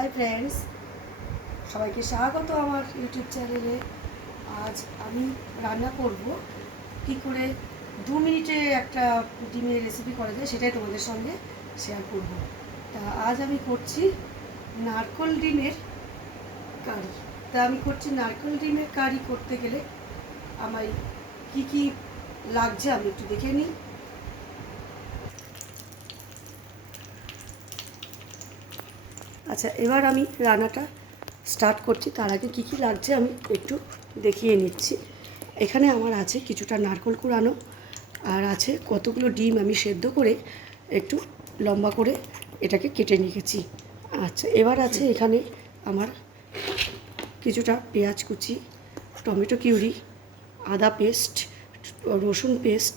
Hi friends, সবাইকে স্বাগত আমার ইউটিউব চ্যানেলে। আজ আমি রান্না করব কী করে 2 মিনিটে একটা ডিমের রেসিপি করা যায়, সেটাই তোমাদের সঙ্গে শেয়ার করব। তা আজ আমি করছি নারকেল ডিমের কারি। নারকেল ডিমের কারি করতে গেলে আমায় কী কী লাগছে আমি একটু দেখে নিই। আচ্ছা, এবার আমি রান্নাটা স্টার্ট করছি। তার আগে কী কী লাগছে আমি একটু দেখিয়ে নিচ্ছি। এখানে আমার আছে কিছুটা নারকেল কুড়ানো, আর আছে কতগুলো ডিম আমি সেদ্ধ করে একটু লম্বা করে এটাকে কেটে নিয়েছি। আচ্ছা, এবার আছে এখানে আমার কিছুটা পেঁয়াজ কুচি, টমেটো কিউরি, আদা পেস্ট, রসুন পেস্ট,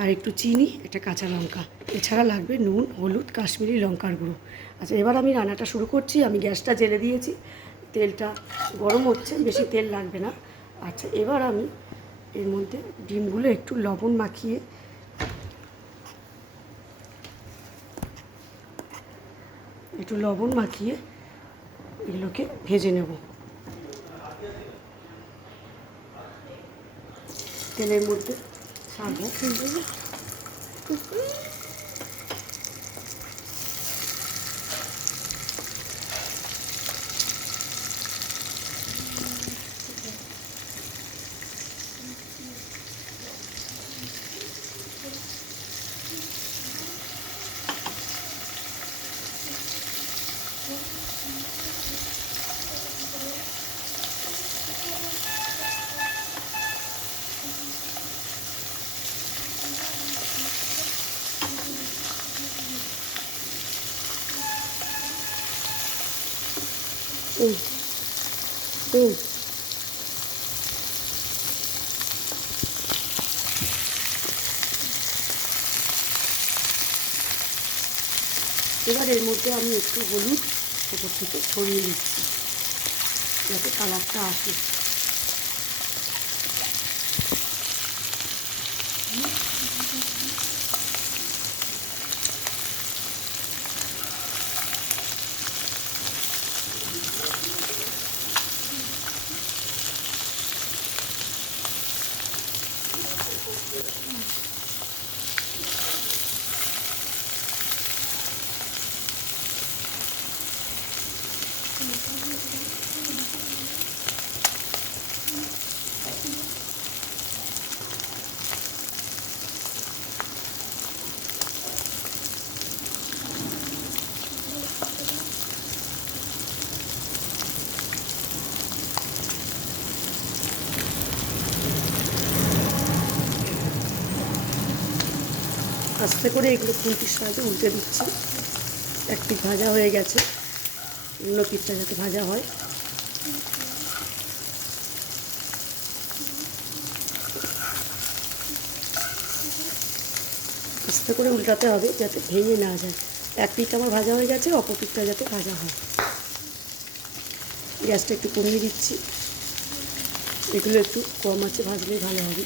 আর একটু চিনি, একটা কাঁচা লঙ্কা। এছাড়া লাগবে নুন, হলুদ, কাশ্মীরি লঙ্কার গুঁড়ো। আচ্ছা, এবার আমি রান্নাটা শুরু করছি। আমি গ্যাসটা জ্বেলে দিয়েছি, তেলটা গরম হচ্ছে, বেশি তেল লাগবে না। আচ্ছা, এবার আমি এর মধ্যে ডিমগুলো একটু লবণ মাখিয়ে এগুলোকে ভেজে নেব। তেলের মধ্যে ছাড়বো। এবার এর মধ্যে আমি একটু হলুদ ওপর থেকে ছড়িয়ে দিচ্ছি যাতে কালারটা আসে। আস্তে করে এগুলো খুন্তির সাহায্যে উল্টে দিচ্ছি। এক পিঠ ভাজা হয়ে গেছে, অন্য পিঠটা যাতে ভাজা হয়। আস্তে করে উল্টাতে হবে যাতে ভেঙে না যায়। এক পিঠ আমার ভাজা হয়ে গেছে, অপর পিঠটা যাতে ভাজা হয়। গ্যাসটা একটু কমিয়ে দিচ্ছি, এগুলো একটু কম আছে ভাজলেই ভালো হবে।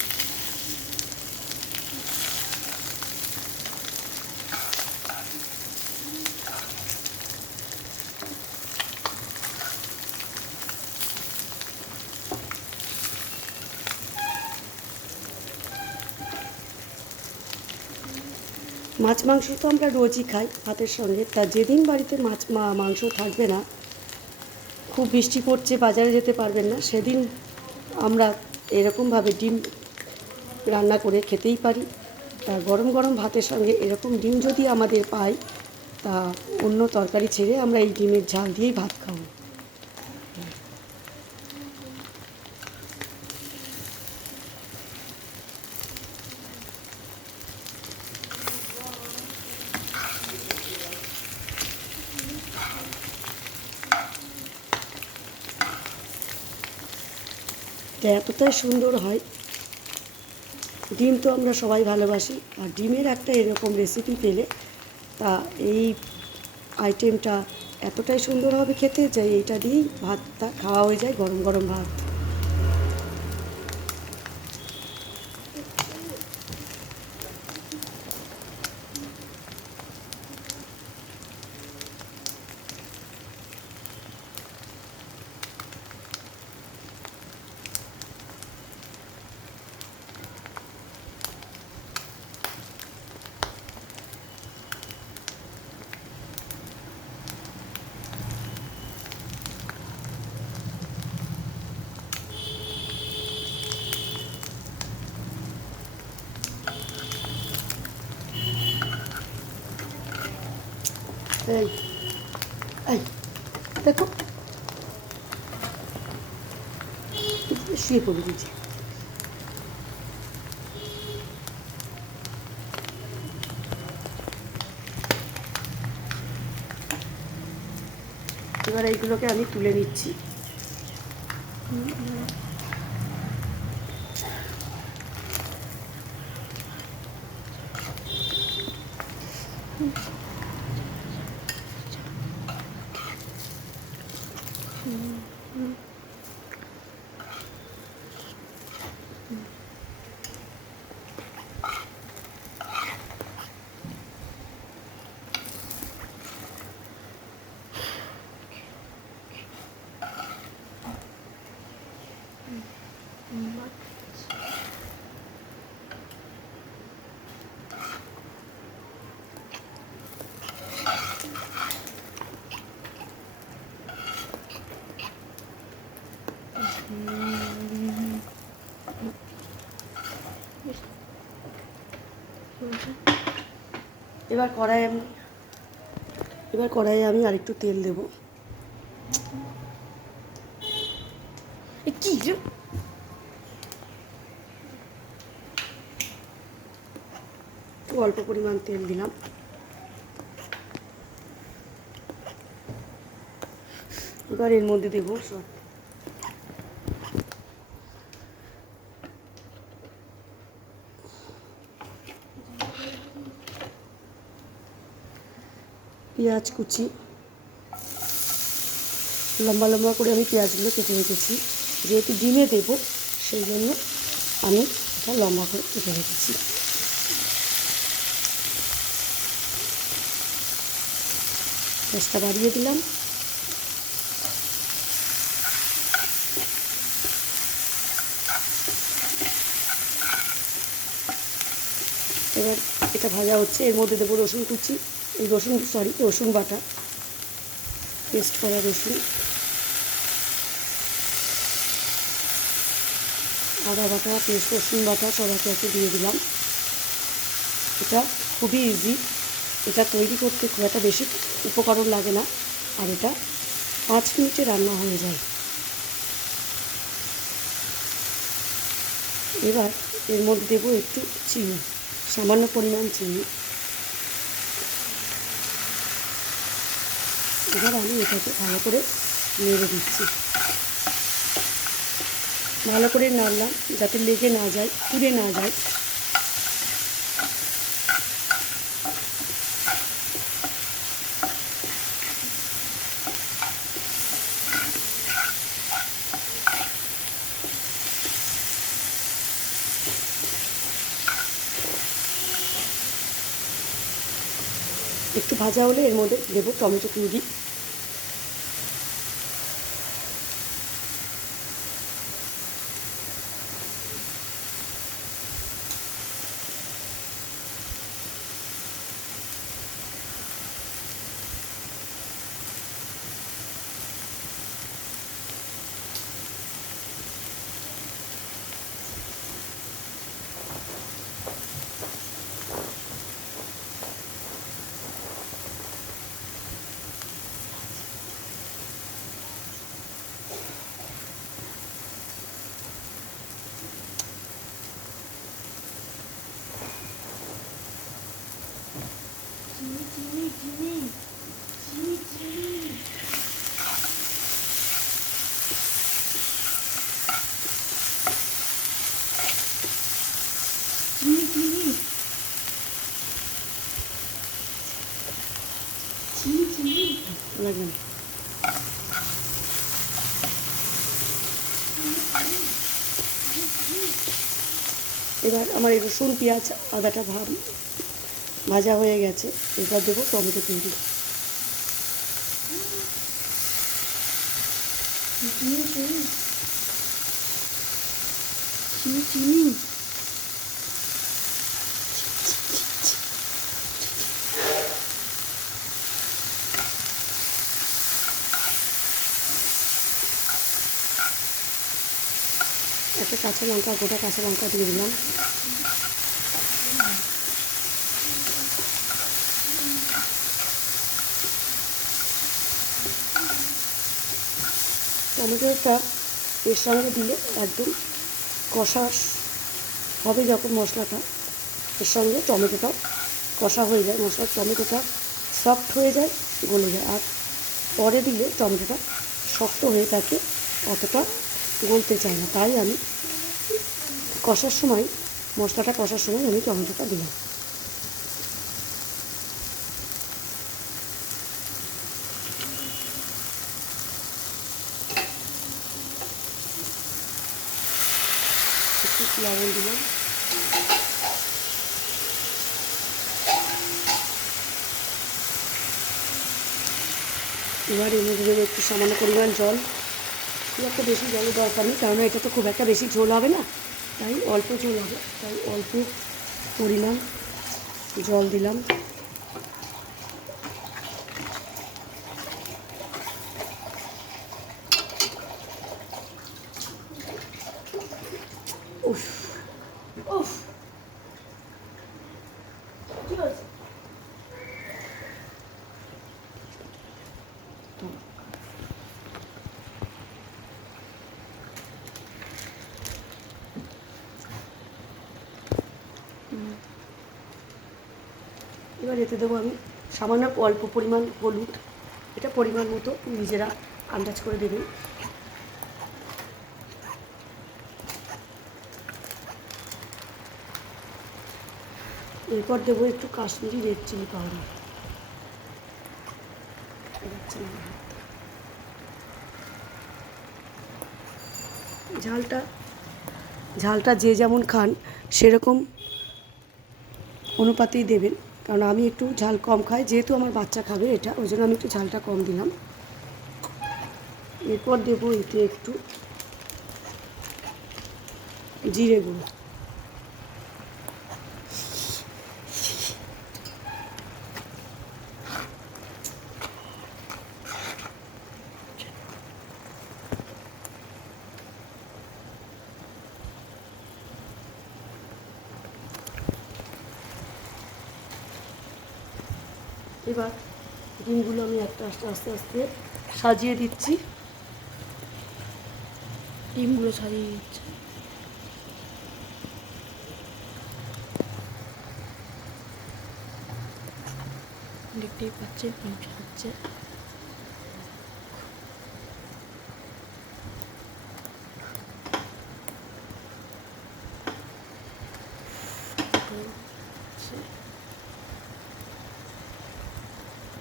মাছ মাংস তো আমরা রোজই খাই ভাতের সঙ্গে। তা যেদিন বাড়িতে মাংস থাকবে না, খুব বৃষ্টি পড়ছে, বাজারে যেতে পারবেন না, সেদিন আমরা এরকমভাবে ডিম রান্না করে খেতেই পারি। তা গরম গরম ভাতের সঙ্গে এরকম ডিম যদি আমাদের পাই, তা অন্য তরকারি ছেড়ে আমরা এই ডিমের ঝাল দিয়েই ভাত খাবো। তা এতটাই সুন্দর হয়। ডিম তো আমরা সবাই ভালোবাসি, আর ডিমের একটা এরকম রেসিপি পেলে তা এই আইটেমটা এতটাই সুন্দর হবে খেতে, যে এইটা দিয়েই ভাতটা খাওয়া হয়ে যায়, গরম গরম ভাত। এই এই দেখো শুয়ে পড়ে দিয়েছি। এবার এইগুলোকে আমি তুলে নিচ্ছি। এবার কড়াইয়ে আমি আরেকটু তেল দেবো। কি একটু অল্প পরিমাণ তেল দিলাম। এবার এর মধ্যে দেবো সব পেঁয়াজ কুচি, লম্বা লম্বা করে আমি পেঁয়াজগুলো কেটে রেখেছি। যেহেতু ডিমে দেবো সেই জন্য আমি এটা লম্বা করে কেটে রেখেছি। গ্যাসটা বাড়িয়ে দিলাম। এবার এটা ভাজা হচ্ছে, এর মধ্যে দেবো রসুন কুচি, রসুন বাটা, পেস্ট করা রসুন, আদা বাটা, পেস্ট, রসুন বাটা সব একে দিয়ে দিলাম। এটা খুবই ইজি, এটা তৈরি করতে খুব একটা বেশি উপকরণ লাগে না, আর এটা 5 মিনিটে রান্না হয়ে যায়। এবার এর মধ্যে দেবো একটু চিনি, সামান্য পরিমাণ চিনি। এবার আমি এটাকে ভালো করে নেড়ে দিচ্ছি। ভালো করে নাড়লাম যাতে লেগে না যায়, পুড়ে না যায়। একটু ভাজা হলে এর মধ্যে দেবো টমেটো পিউরি। লাগবে না। এবার আমার এই রসুন পেঁয়াজ আদাটা ভাজা হয়ে গেছে। এবার দেবো টমেটো পিউরি। একটা কাঁচা লঙ্কা, গোটা কাঁচা লঙ্কা দিয়ে দিলাম। টমেটোটা এর সঙ্গে দিলে একদম কষা হবে। যখন মশলাটা এর সঙ্গে টমেটোটাও কষা হয়ে যায়, মশলার টমেটোটা সফট হয়ে যায়, গলে যায়। আর পরে দিলে টমেটোটা শক্ত হয়ে থাকে, অতটা গলতে চায় না। তাই আমি কষার সময়, মশলাটা কষার সময় আমি টমেটোটা দিলাম। একটু লবণ দিলাম। এবার এর মধ্যে দেবো একটু সামান্য পরিমাণ জল। খুব একটা বেশি জলের দরকার নেই, কারণ এটা তো খুব একটা বেশি ঝোল হবে না, তাই অল্প ঝোল হবে। তাই অল্প পরিমাণ জল দিলাম। উফ উফ, কি হয়েছে? এবার এতে দেবো আমি সামান্য অল্প পরিমাণ হলুদ। এটা পরিমাণ মতো নিজেরা আন্দাজ করে দেবেন। এরপর দেবো একটু কাশ্মীরি রেড চিলি পাউডার। ঝালটা যে যেমন খান সেরকম অনুপাতেই দেবেন, কারণ আমি একটু ঝাল কম খাই, যেহেতু আমার বাচ্চা খাবে এটা, ওই জন্য আমি একটু ঝালটা কম দিলাম। এরপর দেবো এতে একটু জিরে গুঁড়ো। এবার ডিমগুলো আমি একটা আস্তে আস্তে সাজিয়ে দিচ্ছি। ডিমগুলো সাজিয়ে দিচ্ছে। দেখতেই পাচ্ছেন ডিম সাজছে।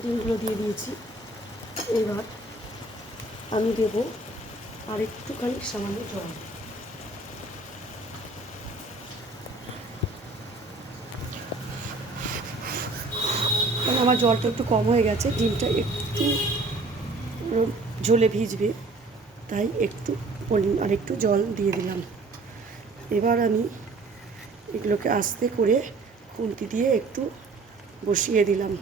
ডিমগুলো দিয়ে দিয়েছি। এবার আমি দেবো আর একটুখানি সামান্য জল। কারণ আমার জলটা একটু কম হয়ে গেছে, ডিমটা একটু ঝোলে ভিজবে, তাই একটু আর একটু জল দিয়ে দিলাম। এবার আমি এগুলোকে আস্তে করে খুন্তি দিয়ে একটু বসিয়ে দিলাম।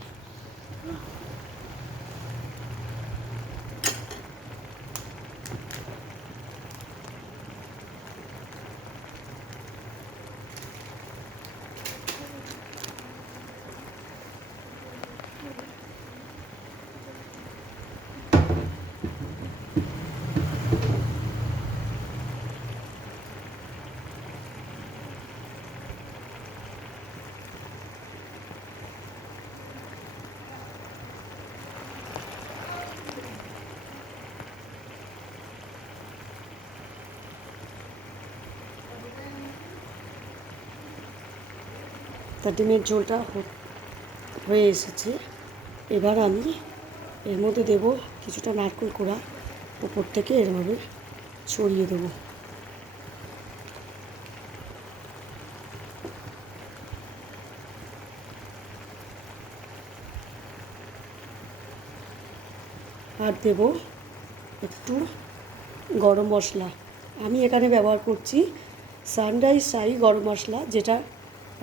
তার ডিমের ঝোলটা হয়ে এসেছে। এবার আমি এর মধ্যে দেবো কিছুটা নারকেল কোড়া, উপর থেকে এরভাবে ছড়িয়ে দেবো। আর দেব একটু গরম মশলা। আমি এখানে ব্যবহার করছি সানরাইজ শাহি গরম মশলা, যেটা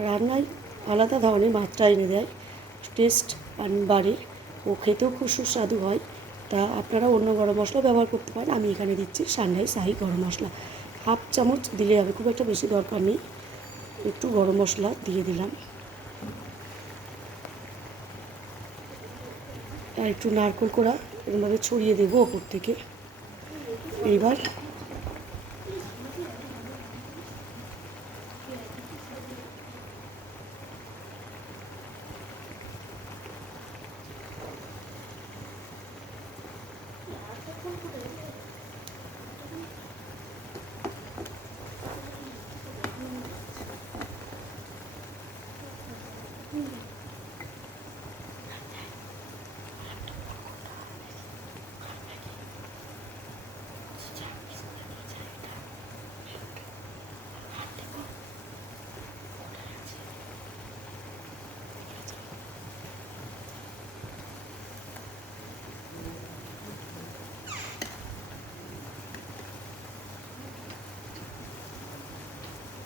রান্নায় আলাদা ধরনের মাত্রা এনে দেয়, টেস্ট বাড়ে ও খেতেও খুব সুস্বাদু হয়। তা আপনারা অন্য গরম মশলা ব্যবহার করতে পারেন। আমি এখানে দিচ্ছি সানরাইজ শাহি গরম মশলা, 1/2 চামচ দিলে হবে, খুব একটা বেশি দরকার নেই। একটু গরম মশলা দিয়ে দিলাম, আর একটু নারকেল কোড়া এরকমভাবে ছড়িয়ে দেবো ওপর থেকে। এইবার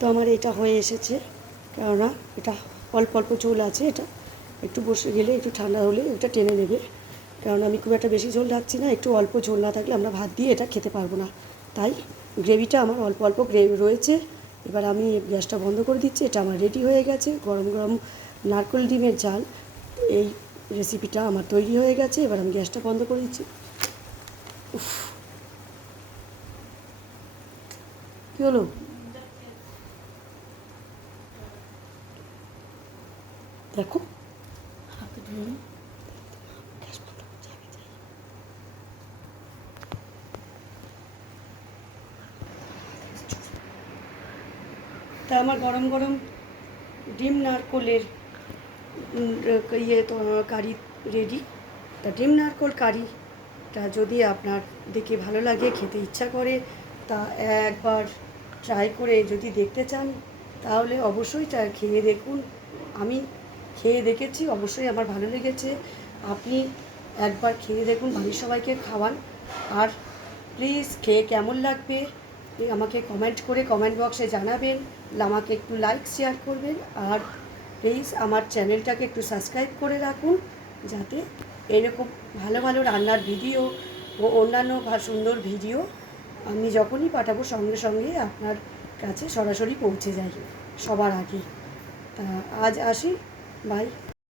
তো আমার এটা হয়ে এসেছে, কেননা এটা অল্প অল্প ঝোল আছে, এটা একটু বসে গেলে একটু ঠান্ডা হলে এটা টেনে নেবে। কারণ আমি খুব একটা বেশি ঝোল রাখছি না, একটু অল্প ঝোল না থাকলে আমরা ভাত দিয়ে এটা খেতে পারবো না, তাই গ্রেভিটা আমার অল্প অল্প গ্রেভি রয়েছে। এবার আমি গ্যাসটা বন্ধ করে দিচ্ছি। এটা আমার রেডি হয়ে গেছে, গরম গরম নারকেল ডিমের ঝাল। এই রেসিপিটা আমার তৈরি হয়ে গেছে। এবার আমি গ্যাসটা বন্ধ করে দিচ্ছি। উফ, কী হলো? দেখো, হাতে ধরুন। গ্যাস বন্ধ করছি, আমি যাই। তা আমার গরম গরম ডিম নারকোলের তো কারি রেডি। তা ডিম নারকোল কারিটা যদি আপনার দেখে ভালো লাগে, খেতে ইচ্ছা করে, তা একবার ট্রাই করে যদি দেখতে চান তাহলে অবশ্যই খেয়ে দেখুন। আমি খেয়ে দেখেছি, অবশ্যই আমার ভালো লেগেছে। আপনি একবার খেয়ে দেখুন, বাড়ির সবাইকে খাওয়ান। আর প্লিজ খেয়ে কেমন লাগবে আমাকে কমেন্ট করে কমেন্ট বক্সে জানাবেন। আমাকে একটু লাইক শেয়ার করবেন। আর প্লিজ আমার চ্যানেলটাকে একটু সাবস্ক্রাইব করে রাখুন, যাতে এরকম ভালো ভালো রান্নার ভিডিও ও অন্যান্য সুন্দর ভিডিও আমি যখনই পাঠাবো সঙ্গে সঙ্গে আপনার কাছে সরাসরি পৌঁছে যায় সবার আগে। তা আজ আসি, বাই।